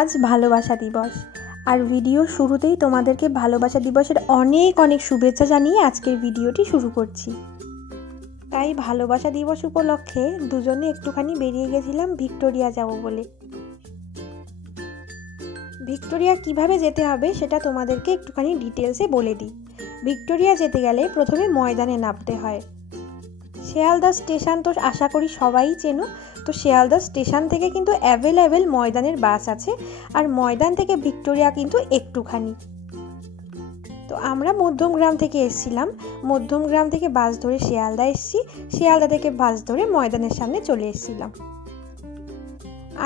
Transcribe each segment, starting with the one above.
আজ ভালোবাসা দিবস, আর ভিডিওর শুরুতেই তোমাদেরকে ভালোবাসা দিবসের অনেক অনেক শুভেচ্ছা জানিয়ে আজকের ভিডিওটি শুরু করছি। তাই ভালোবাসা দিবস উপলক্ষে দুজনে একটুখানি বেরিয়ে গেছিলাম ভিক্টোরিয়া যাব বলে। ভিক্টোরিয়া কিভাবে যেতে হবে সেটা তোমাদেরকে একটুখানি ডিটেলসে বলে দিই। ভিক্টোরিয়া যেতে গেলে প্রথমে ময়দানে নামতে হয়। শিয়ালদা স্টেশন তো আশা করি সবাই চেনো। তো শিয়ালদা স্টেশন থেকে কিন্তু অ্যাভেলেবেল ময়দানের বাস আছে, আর ময়দান থেকে ভিক্টোরিয়া কিন্তু একটুখানি। তো আমরা মধ্যমগ্রাম থেকে এসেছিলাম, মধ্যমগ্রাম থেকে বাস ধরে শিয়ালদা এসেছি, শিয়ালদা থেকে বাস ধরে ময়দানের সামনে চলে এসেছিলাম।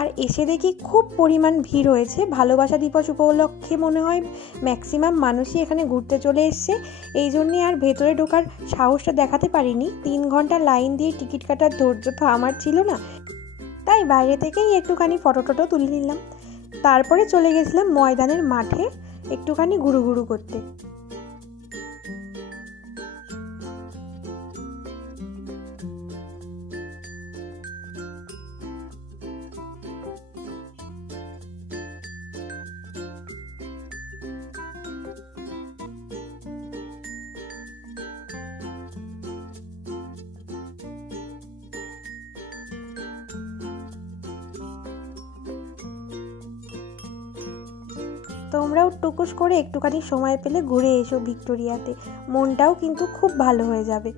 আর এসে দেখি খুব পরিমাণ ভিড় হয়েছে। ভালোবাসা দিবস উপলক্ষে মনে হয় ম্যাক্সিমাম মানুষই এখানে ঘুরতে চলে এসছে। এই জন্যে আর ভেতরে ঢোকার সাহসটা দেখাতে পারিনি। 3 ঘন্টা লাইন দিয়ে টিকিট কাটার ধৈর্য তো আমার ছিল না, তাই বাইরে থেকেই একটুখানি ফটো টটো তুলে নিলাম। তারপরে চলে গেছিলাম ময়দানের মাঠে একটুখানি ঘুরু করতে। তোমরাও টুকুস করে একটুখানি সময় পেলে ঘুরে এসো ভিক্টোরিয়াতে, মনটাও কিন্তু খুব ভালো হয়ে যাবে।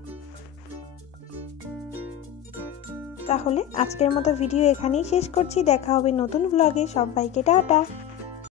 তাহলে আজকের মতো ভিডিও এখানেই শেষ করছি। দেখা হবে নতুন ব্লগে। সবাইকে টাটা।